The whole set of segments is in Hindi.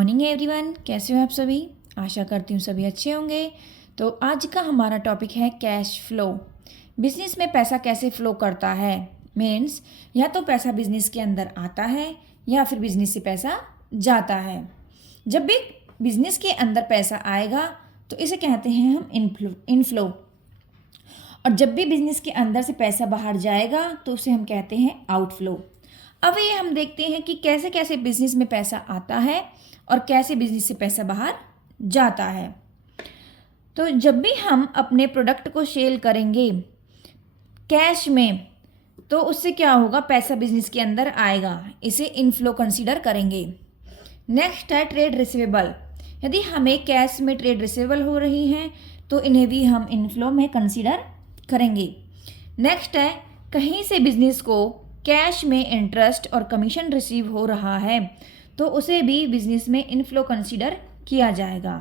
मॉर्निंग एवरीवन, कैसे हो आप सभी। आशा करती हूँ सभी अच्छे होंगे। तो आज का हमारा टॉपिक है कैश फ्लो। बिजनेस में पैसा कैसे फ्लो करता है। मीन्स या तो पैसा बिजनेस के अंदर आता है या फिर बिजनेस से पैसा जाता है। जब भी बिजनेस के अंदर पैसा आएगा तो इसे कहते हैं हम इनफ्लो, और जब भी बिजनेस के अंदर से पैसा बाहर जाएगा तो उसे हम कहते हैं आउटफ्लो। अब ये हम देखते हैं कि कैसे कैसे बिजनेस में पैसा आता है और कैसे बिजनेस से पैसा बाहर जाता है। तो जब भी हम अपने प्रोडक्ट को सेल करेंगे कैश में तो उससे क्या होगा, पैसा बिजनेस के अंदर आएगा, इसे इनफ्लो कंसीडर करेंगे। नेक्स्ट है ट्रेड रिसीवेबल। यदि हमें कैश में ट्रेड रिसीवेबल हो रही हैं तो इन्हें भी हम इनफ्लो में कंसीडर करेंगे। नेक्स्ट है कहीं से बिजनेस को कैश में इंटरेस्ट और कमीशन रिसीव हो रहा है तो उसे भी बिजनेस में इनफ्लो कंसीडर किया जाएगा।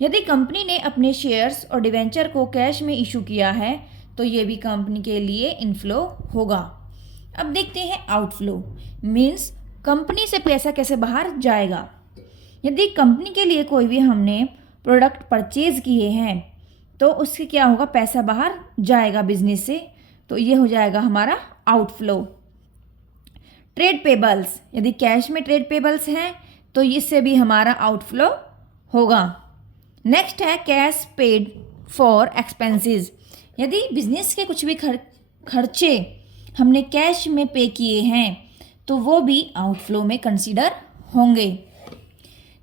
यदि कंपनी ने अपने शेयर्स और डिवेंचर को कैश में इशू किया है तो ये भी कंपनी के लिए इनफ्लो होगा। अब देखते हैं आउटफ्लो, मीन्स कंपनी से पैसा कैसे बाहर जाएगा। यदि कंपनी के लिए कोई भी हमने प्रोडक्ट परचेज किए हैं तो उससे क्या होगा, पैसा बाहर जाएगा बिजनेस से, तो ये हो जाएगा हमारा आउटफ्लो। ट्रेड पेबल्स, यदि कैश में ट्रेड पेबल्स हैं तो इससे भी हमारा आउटफ्लो होगा। नेक्स्ट है कैश पेड फॉर एक्सपेंसेस। यदि बिजनेस के कुछ भी खर्चे हमने कैश में पे किए हैं तो वो भी आउटफ्लो में कंसीडर होंगे।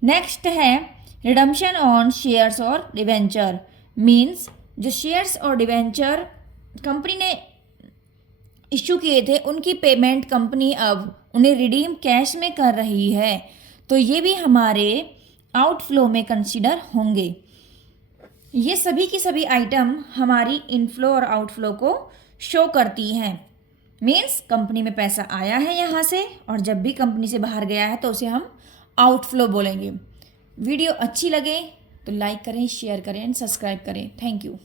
नेक्स्ट है रिडम्पशन ऑन शेयर्स और डिवेंचर, मीन्स जो शेयर्स और डिवेंचर कंपनी ने इशू किए थे उनकी पेमेंट कंपनी अब उन्हें रिडीम कैश में कर रही है तो ये भी हमारे आउटफ्लो में कंसीडर होंगे। ये सभी की सभी आइटम हमारी इनफ्लो और आउटफ्लो को शो करती हैं। मीन्स कंपनी में पैसा आया है यहाँ से और जब भी कंपनी से बाहर गया है तो उसे हम आउटफ्लो बोलेंगे। वीडियो अच्छी लगे तो लाइक करें, शेयर करें एंड सब्सक्राइब करें। Thank you.